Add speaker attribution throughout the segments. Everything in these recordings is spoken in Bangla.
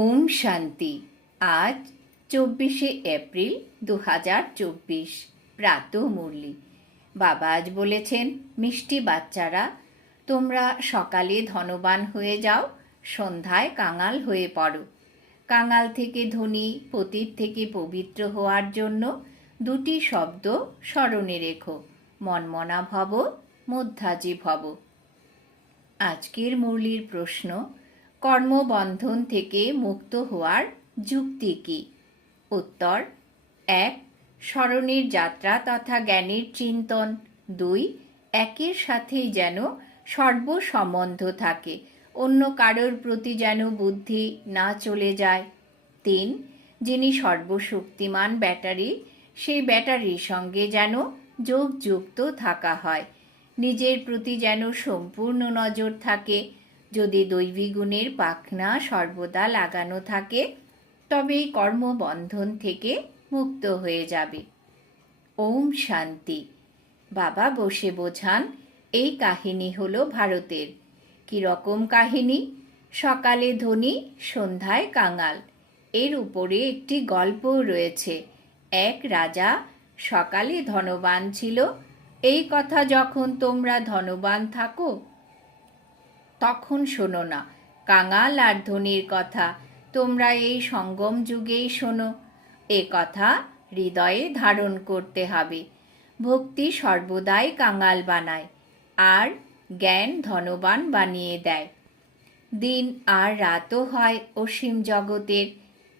Speaker 1: ওম শান্তি। আজ চব্বিশে এপ্রিল দু হাজার চব্বিশ, প্রাত মুরলি। বাবা আজ বলেছেন, মিষ্টি বাচ্চারা, তোমরা সকালে ধনবান হয়ে যাও, সন্ধ্যায় কাঙাল হয়ে পড়ো। কাঙাল থেকে ধনী পতির থেকে পবিত্র হওয়ার জন্য দুটি শব্দ স্মরণে রেখো। মনমনা ভব মধ্যাজি ভব। আজকের মুরলির প্রশ্ন কর্মবন্ধন থেকে মুক্ত হওয়ার যুক্তি কি? উত্তর, এক, স্মরণের যাত্রা তথা জ্ঞানের চিন্তন। দুই, একের সাথেই যেন সর্বসম্বন্ধ থাকে। অন্য কারোর প্রতি যেন বুদ্ধি না চলে যায়। তিন, যিনি সর্বশক্তিমান ব্যাটারি, সেই ব্যাটারির সঙ্গে যেন যোগযুক্ত থাকা হয়। নিজের প্রতি যেন সম্পূর্ণ নজর থাকে। যদি দৈবী গুণের পাখনা সর্বদা লাগানো থাকে, তবে এই কর্মবন্ধন থেকে মুক্ত হয়ে যাবে। ওম শান্তি। বাবা বসে বোঝান, এই কাহিনী হলো ভারতের। কি রকম কাহিনী? সকালে ধনী, সন্ধ্যায় কাঙাল। এর উপরে একটি গল্পও রয়েছে। এক রাজা সকালে ধনবান ছিল। এই কথা যখন তোমরা ধনবান থাকো তখন শোনো না। কাঙাল আর ধনির কথা, তোমরা এই সঙ্গম যুগেই শোনো। এ কথা হৃদয়ে ধারণ করতে হবে। ভক্তি সর্বদাই কাঙাল বানায়, আর জ্ঞান ধনবান বানিয়ে দেয়। দিন আর রাতও হয় অসীম জগতের,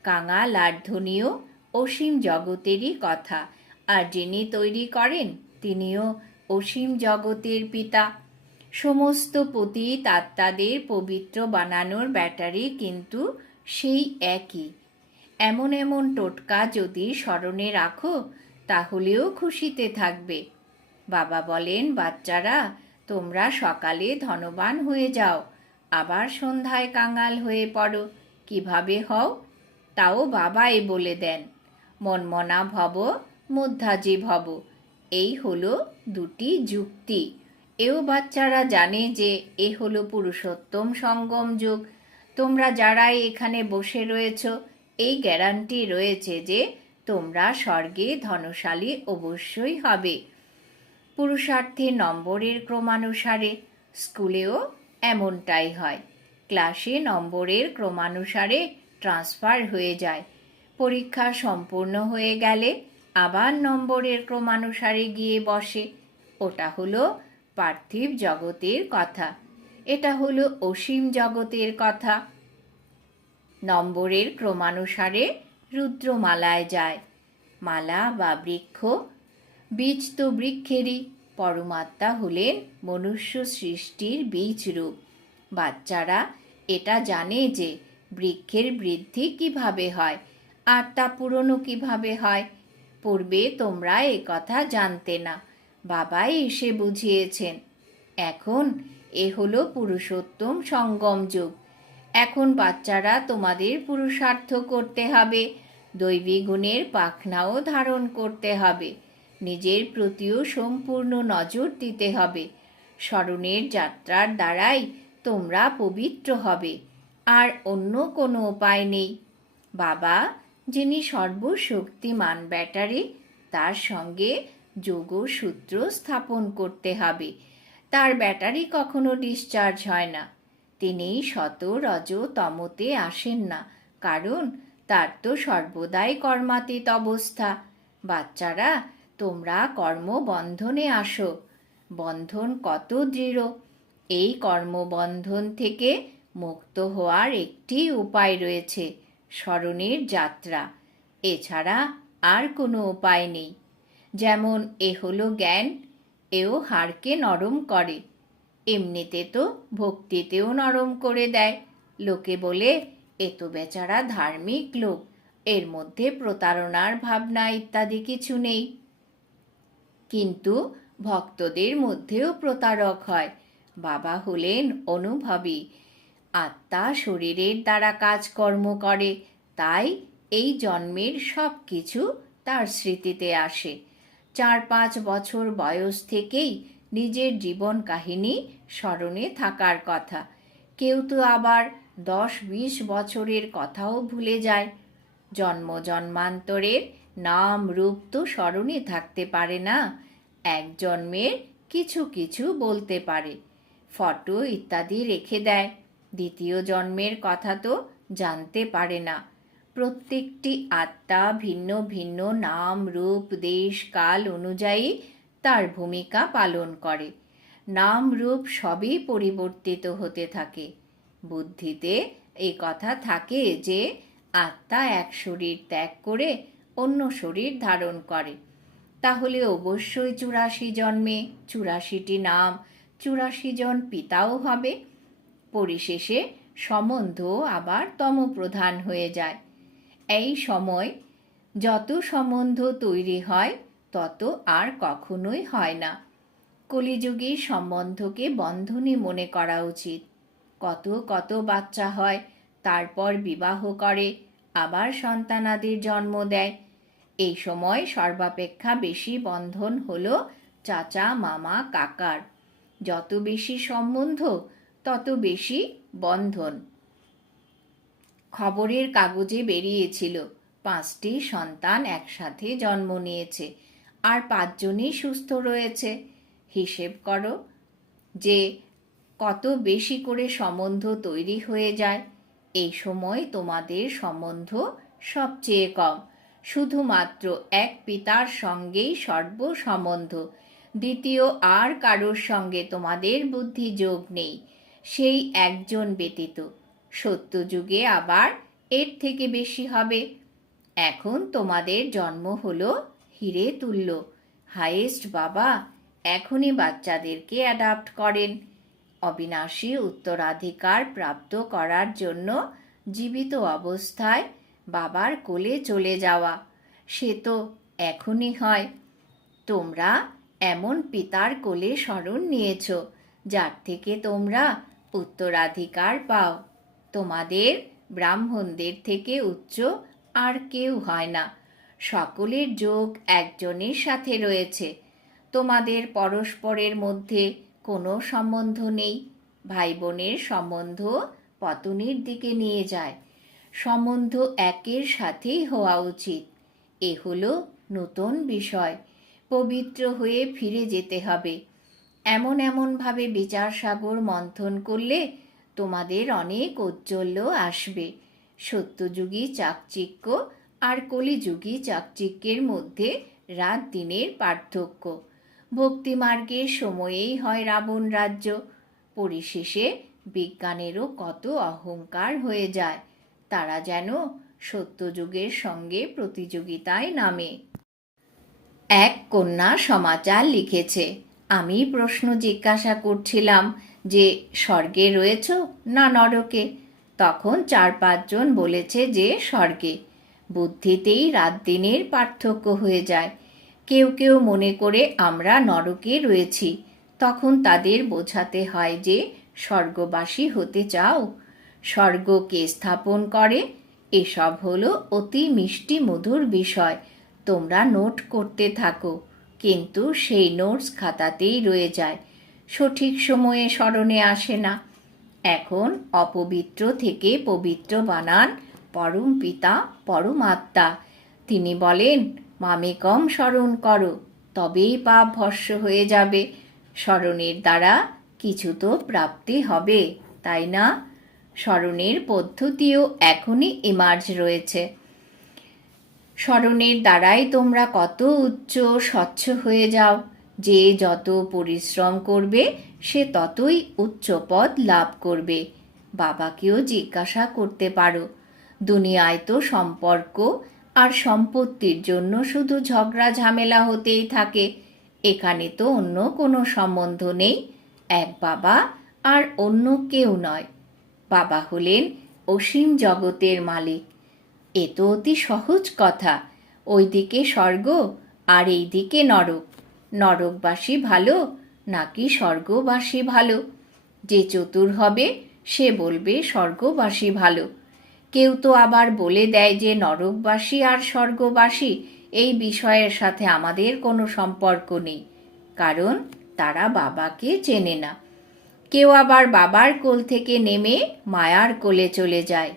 Speaker 1: কাঙাল আর ধনীও অসীম জগতেরই কথা। আর যিনি তৈরি করেন, তিনিও অসীম জগতের পিতা। সমস্ত পতীত আত্মাদের পবিত্র বানানোর ব্যাটারি কিন্তু সেই একই। এমন এমন টোটকা যদি স্মরণে রাখো, তাহলেও খুশিতে থাকবে। বাবা বলেন, বাচ্চারা, তোমরা সকালে ধনবান হয়ে যাও, আবার সন্ধ্যায় কাঙাল হয়ে পড়ো। কীভাবে হও? তাও বাবাই বলে দেন। মনমনা ভব মধ্যাজি ভব, এই হলো দুটি যুক্তি। এও বাচ্চারা জানে যে এ হলো পুরুষোত্তম সঙ্গম যুগ। তোমরা যারাই এখানে বসে রয়েছ, এই গ্যারান্টি রয়েছে যে তোমরা স্বর্গে ধনশালী অবশ্যই হবে। পুরুষার্থে নম্বরের ক্রমানুসারে স্কুলেও এমনটাই হয়। ক্লাসে নম্বরের ক্রমানুসারে ট্রান্সফার হয়ে যায়। পরীক্ষা সম্পূর্ণ হয়ে গেলে আবার নম্বরের ক্রমানুসারে গিয়ে বসে। ওটা হলো পার্থিব জগতের কথা। এটা হলো অসীম জগতের কথা। নম্বরের ক্রমানুসারে রুদ্রমালায় যায়। মালা বা বৃক্ষ বীজ তো বৃক্ষেরই। পরমাত্মা হলেন মনুষ্য সৃষ্টির বীজ রূপ। বাচ্চারা এটা জানে যে বৃক্ষের বৃদ্ধি কীভাবে হয় আর তা পুরনো কীভাবে হয়। পূর্বে তোমরা এ কথা জানতে না। বাবাই এসে বুঝিয়েছেন, এখন এ হলো পুরুষোত্তম সঙ্গম যুগ। এখন বাচ্চারা তোমাদের পুরুষার্থ করতে হবে, দৈবী গুণের পাখনাও ধারণ করতে হবে, নিজের প্রতিও সম্পূর্ণ নজর দিতে হবে, স্মরণের যাত্রার দ্বারাই তোমরা পবিত্র হবে, আর অন্য কোনো উপায় নেই। বাবা, যিনি সর্বশক্তিমান ব্যাটারি, তার সঙ্গে যোগ সূত্র স্থাপন করতে হবে। তার ব্যাটারি কখনো ডিসচার্জ হয় না। তিনি শত রজ তমতে আসেন না, কারণ তার তো সর্বদাই কর্মাতীত অবস্থা। বাচ্চারা, তোমরা কর্মবন্ধনে আসো। বন্ধন কত দৃঢ়। এই কর্মবন্ধন থেকে মুক্ত হওয়ার একটি উপায় রয়েছে, স্মরণের যাত্রা। এছাড়া আর কোনো উপায় নেই। যেমন, এ হলো জ্ঞান, এও হাড়কে নরম করে। এমনিতে তো ভক্তিতেও নরম করে দেয়। লোকে বলে, এ তো বেচারা ধার্মিক লোক। এর মধ্যে প্রতারণার ভাবনা ইত্যাদি কিছু নেই। কিন্তু ভক্তদের মধ্যেও প্রতারক হয়। বাবা হলেন অনুভবী। আত্মা শরীরের দ্বারা কাজকর্ম করে। তাই এই জন্মের সব কিছু তার স্মৃতিতে আসে। চার পাঁচ বছর বয়স থেকেই নিজের জীবন কাহিনী স্মরণে থাকার কথা। কেউ তো আবার দশ বিশ বছরের কথাও ভুলে যায়। জন্ম জন্মান্তরের নাম রূপ তো স্মরণে থাকতে পারে না। এক জন্মের কিছু কিছু বলতে পারে। ফটো ইত্যাদি রেখে দেয়। দ্বিতীয় জন্মের কথা তো জানতে পারে না। প্রত্যেকটি আত্মা ভিন্ন ভিন্ন নাম, রূপ, দেশ, কাল অনুযায়ী তার ভূমিকা পালন করে। নাম, রূপ সবই পরিবর্তিত হতে থাকে। বুদ্ধিতে এই কথা থাকে যে, আত্মা এক শরীর ত্যাগ করে অন্য শরীর ধারণ করে। তাহলে অবশ্যই চুরাশি জন্মে চুরাশিটি নাম, চুরাশি জন পিতাও হবে। পরিশেষে সম্বন্ধ আবার তমপ্রধান হয়ে যায়। এই সময় যত সম্বন্ধ তৈরি হয়, তত আর কখনোই হয় না। কলিযুগে সম্বন্ধকে বন্ধনী মনে করা উচিত। কত কত বাচ্চা হয়, তারপর বিবাহ করে, আবার সন্তানাদির জন্ম দেয়। এই সময় সর্বাপেক্ষা বেশি বন্ধন হল চাচা, মামা, কাকার। যত বেশি সম্বন্ধ, তত বেশি বন্ধন। খবরের কাগজে বেরিয়েছিল। পাঁচটি সন্তান একসাথে জন্ম নিয়েছে আর পাঁচজনই সুস্থ রয়েছে। হিসেব করো যে কত বেশি করে সম্বন্ধ তৈরি হয়ে যায়। এই সময় তোমাদের সম্বন্ধ সবচেয়ে কম। শুধুমাত্র এক পিতার সঙ্গেই সর্ব সম্বন্ধ দ্বিতীয় আর কারোর সঙ্গে তোমাদের বুদ্ধি যোগ নেই। সেই একজন ব্যতীত। সত্যযুগে আবার এর থেকে বেশি হবে। এখন তোমাদের জন্ম হলো হিরে তুল্য। হাইয়েস্ট বাবা এখনই বাচ্চাদেরকে অ্যাডাপ্ট করেন। অবিনাশী উত্তরাধিকার প্রাপ্ত করার জন্য জীবিত অবস্থায় বাবার কোলে চলে যাওয়া। সে তো এখনই হয়। তোমরা এমন পিতার কোলে স্মরণ নিয়েছ, যার থেকে তোমরা উত্তরাধিকার পাও। তোমাদের ব্রাহ্মণদের থেকে উচ্চ আর কেউ হয় না। সকলের যোগ একজনের সাথে রয়েছে। তোমাদের পরস্পরের মধ্যে কোনো সম্বন্ধ নেই। ভাই বোনের সম্বন্ধ পতনের দিকে নিয়ে যায়। সম্বন্ধ একের সাথেই হওয়া উচিত। এ হলো নতুন বিষয়। পবিত্র হয়ে ফিরে যেতে হবে। এমন এমনভাবে বিচার সাগর মন্থন করলে তোমাদের অনেক ঔজ্জ্বল্য আসবে। সত্যযুগী চাকচিক্য আর কলিযুগী চাকচিক্যের মধ্যে রাত দিনের পার্থক্য। ভক্তিমার্গের সময়েই হয় রাবণ রাজ্য। পরিশেষে বিজ্ঞানেরও কত অহংকার হয়ে যায়, তারা যেন সত্যযুগের সঙ্গে প্রতিযোগিতায় নামে। এক কন্যা সমাচার লিখেছে, আমি প্রশ্ন জিজ্ঞাসা করছিলাম যে স্বর্গে রয়েছ না নরকে? তখন চার পাঁচজন বলেছে যে স্বর্গে। বুদ্ধিতেই রাত দিনের পার্থক্য হয়ে যায়। কেউ কেউ মনে করে আমরা নরকে রয়েছি। তখন তাদের বোঝাতে হয় যে স্বর্গবাসী হতে চাও। স্বর্গকে স্থাপন করে? এসব হলো অতি মিষ্টি মধুর বিষয়। তোমরা নোট করতে থাকো, কিন্তু সেই নোটস খাতাতেই রয়ে যায়। সঠিক সময়ে স্মরণে আসে না। এখন অপবিত্র থেকে পবিত্র বানান পরম পিতা, পরমাত্মা। তিনি বলেন মামে কম স্মরণ করো, তবেই পাপ ভস্য হয়ে যাবে। স্মরণের দ্বারা কিছু তো প্রাপ্তি হবে, তাই না? স্মরণের পদ্ধতিও এখনই ইমার্জ রয়েছে। স্মরণের দ্বারাই তোমরা কত উচ্চ, স্বচ্ছ হয়ে যাও। যে যত পরিশ্রম করবে, সে ততই উচ্চ পদ লাভ করবে। বাবাকেও জিজ্ঞাসা করতে পারো। দুনিয়ায় তো সম্পর্ক আর সম্পত্তির জন্য শুধু ঝগড়া ঝামেলা হতেই থাকে। এখানে তো অন্য কোনো সম্বন্ধ নেই, এক বাবা আর অন্য কেউ নয়। বাবা হলেন অসীম জগতের মালিক। এ তো অতি সহজ কথা। ওইদিকে স্বর্গ আর এইদিকে নরক। নরকবাসী ভালো, নাকি স্বর্গবাসী ভালো? যে চতুর হবে, সে বলবে স্বর্গবাসী ভালো। কেউ তো আবার বলে দেয় যে নরকবাসী আর স্বর্গবাসী, এই বিষয়ের সাথে আমাদের কোনো সম্পর্ক নেই, কারণ তারা বাবাকে চেনে না। কেউ আবার বাবার কোল থেকে নেমে মায়ার কোলে চলে যায়।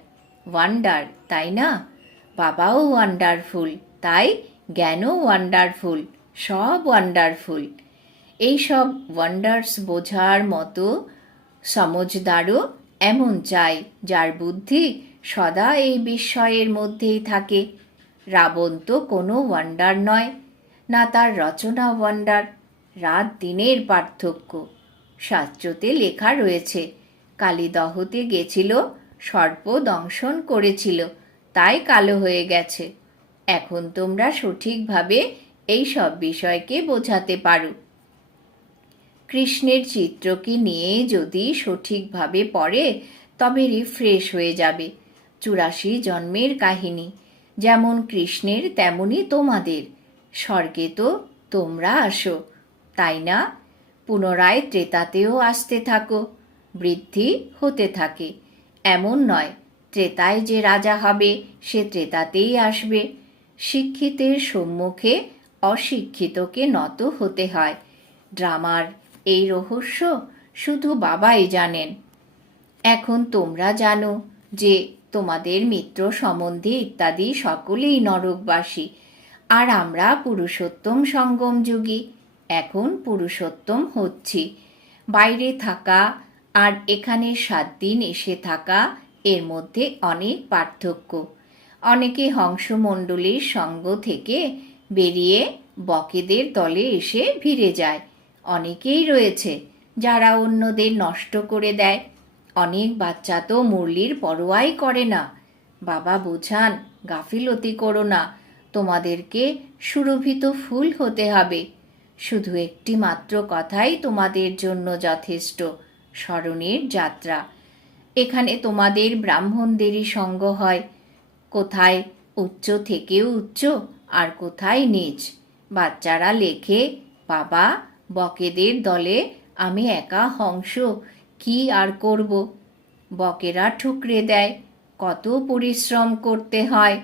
Speaker 1: ওয়ান্ডার, তাই না? বাবাও ওয়ান্ডারফুল, তাই জ্ঞানও ওয়ান্ডারফুল। সব ওয়ান্ডারফুল এইসব ওয়ান্ডার্স বোঝার মতো সমজদারও এমন চাই, যার বুদ্ধি সদা এই বিস্ময়ের মধ্যেই থাকে। রাবণ তো কোনো ওয়ান্ডার নয়, না তার রচনা ওয়ান্ডার রাত দিনের পার্থক্য। শাস্ত্রতে লেখা রয়েছে, কালীদহতে গেছিল, সর্প দংশন করেছিল, তাই কালো হয়ে গেছে। এখন তোমরা সঠিকভাবে এই সব বিষয়কে বোঝাতে পারো। কৃষ্ণের চিত্রকে নিয়ে যদি সঠিকভাবে পড়ে, তবে রিফ্রেশ হয়ে যাবে। চুরাশি জন্মের কাহিনী। যেমন কৃষ্ণের, তেমনি তোমাদের। স্বর্গে তো তোমরা আসো, তাই না? পুনরায় ত্রেতাতেও আসতে থাকো, বৃদ্ধি হতে থাকে। এমন নয়, ত্রেতায় যে রাজা হবে, সে ত্রেতাতেই আসবে। শিক্ষিতের সম্মুখে অশিক্ষিতকে নত হতে হয়। ড্রামার এই রহস্য শুধু বাবাই জানেন। এখন তোমরা জানো যে তোমাদের মিত্র সম্বন্ধে ইত্যাদি সকলেই নরকবাসী। আর আমরা পুরুষোত্তম সঙ্গম যুগী, এখন পুরুষোত্তম হচ্ছি। বাইরে থাকা আর এখানে সাত দিন এসে থাকা এর মধ্যে অনেক পার্থক্য। অনেকে হংসমণ্ডলীর সঙ্গ থেকে বেরিয়ে বকেদের দলে এসে ভিড়ে যায়। অনেকেই রয়েছে, যারা অন্যদের নষ্ট করে দেয়। অনেক বাচ্চা তো মুরলির পরোয়াই করে না। বাবা বোঝান, গাফিলতি করো না, তোমাদেরকে সুরভিত ফুল হতে হবে। শুধু একটি মাত্র কথাই তোমাদের জন্য যথেষ্ট, স্মরণের যাত্রা। এখানে তোমাদের ব্রাহ্মণদেরই সঙ্গ হয়। কোথায়, উচ্চ থেকেও উচ্চ আর কোথায় নিচ বাচ্চারা লেখে, বাবা, বকেদের দলে আমি একা হংস, কি আর করব? বকেরা ঠুকরে দেয়, কত পরিশ্রম করতে হয়।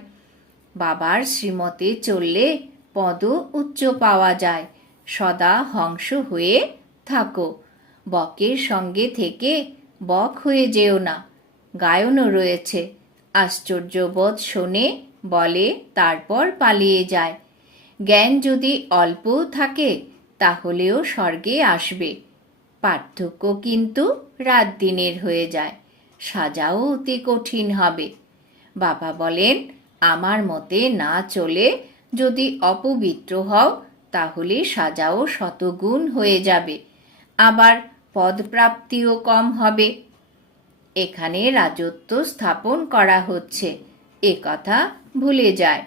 Speaker 1: বাবার শ্রীমতে চললে পদ উচ্চ পাওয়া যায়। সদা হংস হয়ে থাকো। বকের সঙ্গে থেকে বক হয়ে যেও না। গায়নও রয়েছে। আশ্চর্যবোধ শোনে বলে, তারপর পালিয়ে যায়। জ্ঞান যদি অল্প থাকে, তাহলেও স্বর্গে আসবে। পার্থক্য কিন্তু রাত দিনের হয়ে যায়। সাজাও অতি কঠিন হবে। বাবা বলেন, আমার মতে না চলে যদি অপবিত্র হও, তাহলে সাজাও শতগুণ হয়ে যাবে। আবার পদপ্রাপ্তিও কম হবে। এখানে রাজত্ব স্থাপন করা হচ্ছে। এ কথা ভুলে যায়।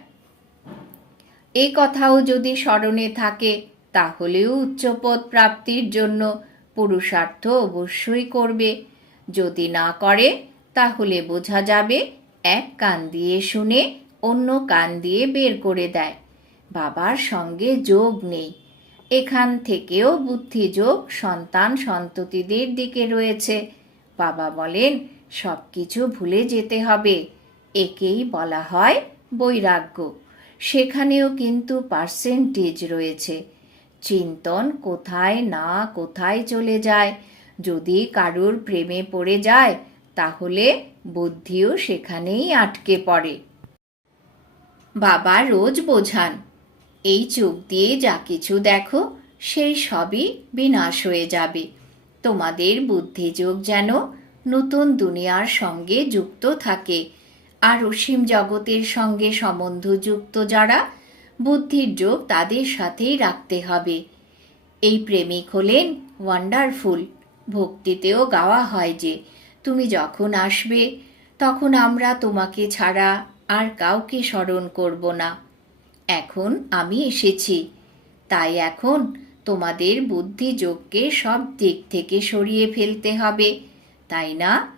Speaker 1: এ কথাও যদি স্মরণে থাকে, তাহলেও উচ্চপদ প্রাপ্তির জন্য পুরুষার্থ অবশ্যই করবে। যদি না করে, তাহলে বোঝা যাবে, এক কান দিয়ে শুনে অন্য কান দিয়ে বের করে দেয়। বাবার সঙ্গে যোগ নেই। এখান থেকেও বুদ্ধিযোগ, সন্তান সন্ততিদের দিকে রয়েছে। বাবা বলেন সব কিছু ভুলে যেতে হবে। একেই বলা হয় বৈরাগ্য। সেখানেও কিন্তু পার্সেন্টেজ রয়েছে। চিন্তন কোথায় না কোথায় চলে যায়? যদি কারুর প্রেমে পড়ে যায়, তাহলে বুদ্ধিও সেখানেই আটকে পড়ে। বাবা রোজ বোঝান, এই চোখ দিয়ে যা কিছু দেখো, সেই সবই বিনাশ হয়ে যাবে। তোমাদের বুদ্ধিযোগ যেন নতুন দুনিয়ার সঙ্গে যুক্ত থাকে। আর অসীম জগতের সঙ্গে সম্বন্ধযুক্ত যারা, বুদ্ধির যোগ তাদের সাথেই রাখতে হবে। এই প্রেমিক হলেন ওয়ান্ডারফুল। ভক্তিতেও গাওয়া হয় যে, তুমি যখন আসবে, তখন আমরা তোমাকে ছাড়া আর কাউকে স্মরণ করব না। এখন আমি এসেছি। তাই এখন তোমাদের বুদ্ধি যোগকে সব দিক থেকে সরিয়ে ফেলতে হবে। তাই না?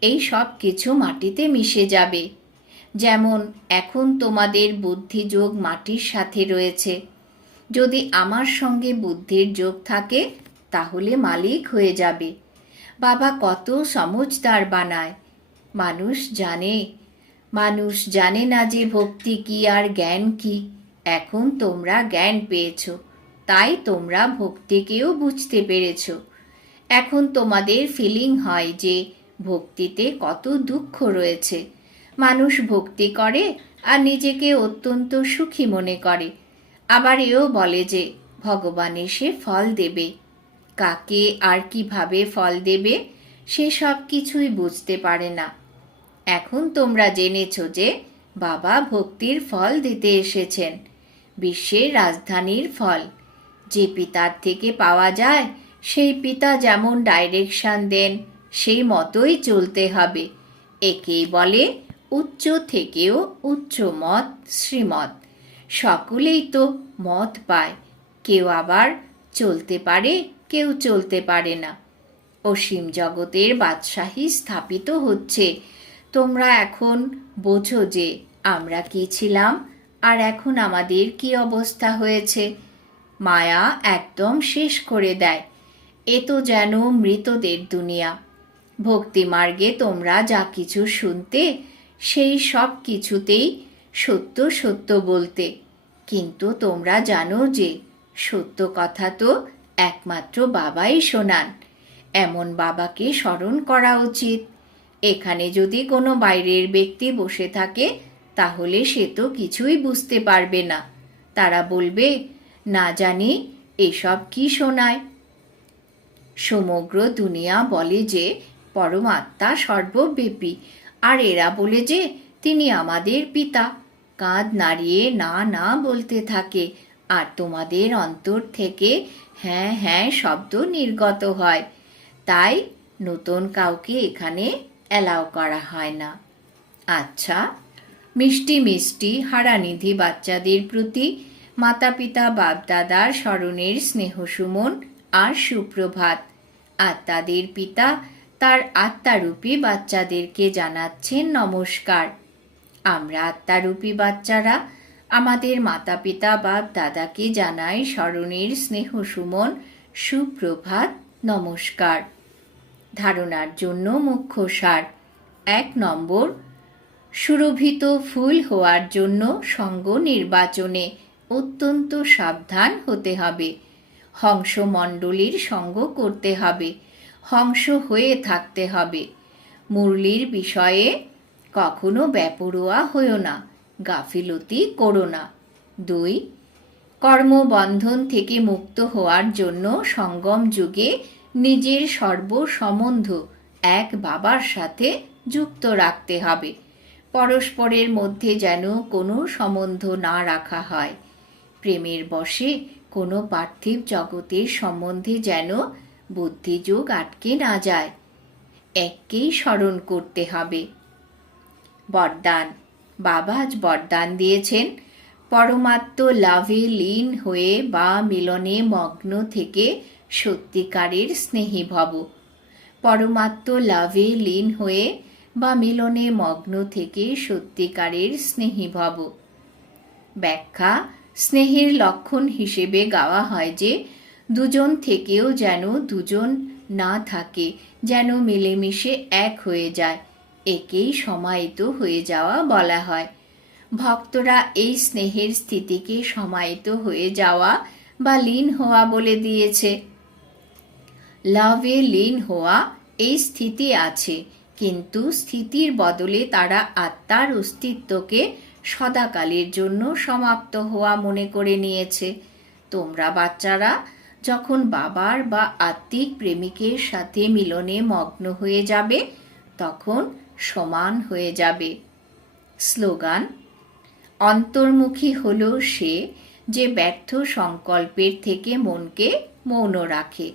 Speaker 1: এই সব কিছু মাটিতে মিশে যাবে। যেমন, এখন তোমাদের বুদ্ধি যোগ মাটির সাথে রয়েছে। যদি আমার সঙ্গে বুদ্ধির যোগ থাকে, তাহলে মালিক হয়ে যাবে। বাবা কত সমজদার বানায়। মানুষ জানে। মানুষ জানে না যে ভক্তি কি আর জ্ঞান কি। এখন তোমরা জ্ঞান পেয়েছ। তাই তোমরা ভক্তিকেও বুঝতে পেরেছ। এখন তোমাদের ফিলিং হয় যে ভক্তিতে কত দুঃখ রয়েছে। মানুষ ভক্তি করে আর নিজেকে অত্যন্ত সুখী মনে করে। আবার এও বলে যে, ভগবান এসে ফল দেবে। কাকে আর কীভাবে ফল দেবে, সে সব কিছুই বুঝতে পারে না। এখন তোমরা জেনেছ যে, বাবা ভক্তির ফল দিতে এসেছেন, বিশ্বের রাজধানীর ফল। যে পিতার থেকে পাওয়া যায়, সেই পিতা যেমন ডাইরেকশন দেন সেই মতোই চলতে হবে। একেই বলে উচ্চ থেকেও উচ্চ মত শ্রীমত। সকলেই তো মত পায়। কেউ আবার চলতে পারে, কেউ চলতে পারে না। অসীম জগতের বাদশাহী স্থাপিত হচ্ছে। তোমরা এখন বোঝো যে আমরা কি ছিলাম আর এখন আমাদের কি অবস্থা হয়েছে। মায়া একদম শেষ করে দেয়। এ তো যেন মৃতদের দুনিয়া। ভক্তি মার্গে তোমরা যা কিছু শুনতে, সেই সব কিছুতেই সত্য সত্য বলতে। কিন্তু তোমরা জানো যে সত্য কথা তো একমাত্র বাবাই শোনান। এমন বাবাকে স্মরণ করা উচিত। এখানে যদি কোনো বাইরের ব্যক্তি বসে থাকে, তাহলে সে তো কিছুই বুঝতে পারবে না। তারা বলবে, না জানি, এসব কি শোনায়? সমগ্র দুনিয়া বলে যে পরমাত্মা সর্বব্যাপী। আর এরা বলে যে, তিনি আমাদের পিতা। কাঁধ নাড়িয়ে না না বলতে থাকে। আর তোমাদের অন্তর থেকে হ্যাঁ হ্যাঁ শব্দ নির্গত হয়। তাই নতুন কাউকে এখানে অ্যালাউ করা হয় না। আচ্ছা মিষ্টি মিষ্টি হারানিধি বাচ্চাদের প্রতি মাতা পিতা বাপদাদার স্মরণের স্নেহসুমন আর সুপ্রভাত। আর তাদের পিতা তার আত্মারূপী বাচ্চাদেরকে জানাচ্ছেন নমস্কার। আমরা আত্মারূপী বাচ্চারা, আমাদের মাতা পিতা বাপ দাদাকে জানাই স্মরণের স্নেহ সুমন, সুপ্রভাত, নমস্কার। ধারণার জন্য মুখ্য সার, এক নম্বর, সুরভিত ফুল হওয়ার জন্য সঙ্গ নির্বাচনে অত্যন্ত সাবধান হতে হবে। হংসমণ্ডলীর সঙ্গ করতে হবে। হংস হয়ে থাকতে হবে। মুরলির বিষয়ে কখনো ব্যাপরোয়া হইও না, গাফিলতি করো না। দুই, কর্মবন্ধন থেকে মুক্ত হওয়ার জন্য সঙ্গম যুগে নিজের সর্বসম্বন্ধ এক বাবার সাথে যুক্ত রাখতে হবে। পরস্পরের মধ্যে যেন কোনো সম্বন্ধ না রাখা হয়। প্রেমের বশে কোনো পার্থিব জগতের সম্বন্ধে যেন বুদ্ধিযোগ আটকে না যায়। এককেই স্মরণ করতে হবে। বরদান। বাবা আজ বরদান দিয়েছেন। পরমাত্ম লাভে লীন হয়ে বা মিলনে মগ্ন থেকে সত্যিকারের স্নেহী ভব। পরমাত্ম লাভে লীন হয়ে বা মিলনে মগ্ন থেকে সত্যিকারের স্নেহী ভব। ব্যাখ্যা, স্নেহের লক্ষণ হিসেবে গাওয়া হয় যে দুজন থেকেও যেন দুজন না থাকে, যেন মিলেমিশে এক হয়ে যায়। একেই সমাহিত হয়ে যাওয়া বলা হয়। ভক্তরা এই স্নেহের স্থিতিকে সমাহিত হয়ে যাওয়া বা লীন হওয়া বলে দিয়েছে। লাভে লীন হওয়া এই স্থিতি আছে, কিন্তু স্থিতির বদলে তারা আত্মার অস্তিত্বকে সদাকালের জন্য সমাপ্ত হওয়া মনে করে নিয়েছে। তোমরা বাচ্চারা যখন বাবার বা আত্মিক প্রেমিকের সাথে মিলনে মগ্ন হয়ে যাবে, তখন সমান হয়ে যাবে। স্লোগান, অন্তর্মুখী হল সে যে ব্যর্থ সংকল্পের থেকে মনকে মৌন রাখে।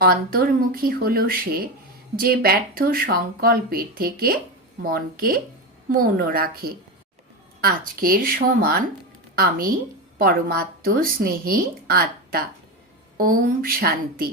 Speaker 1: অন্তর্মুখী হল সে যে ব্যর্থ সংকল্পের থেকে মনকে মৌন রাখে। আজকের সমান আমি পরমাত্ম স্নেহী আত্মা। ওম শান্তি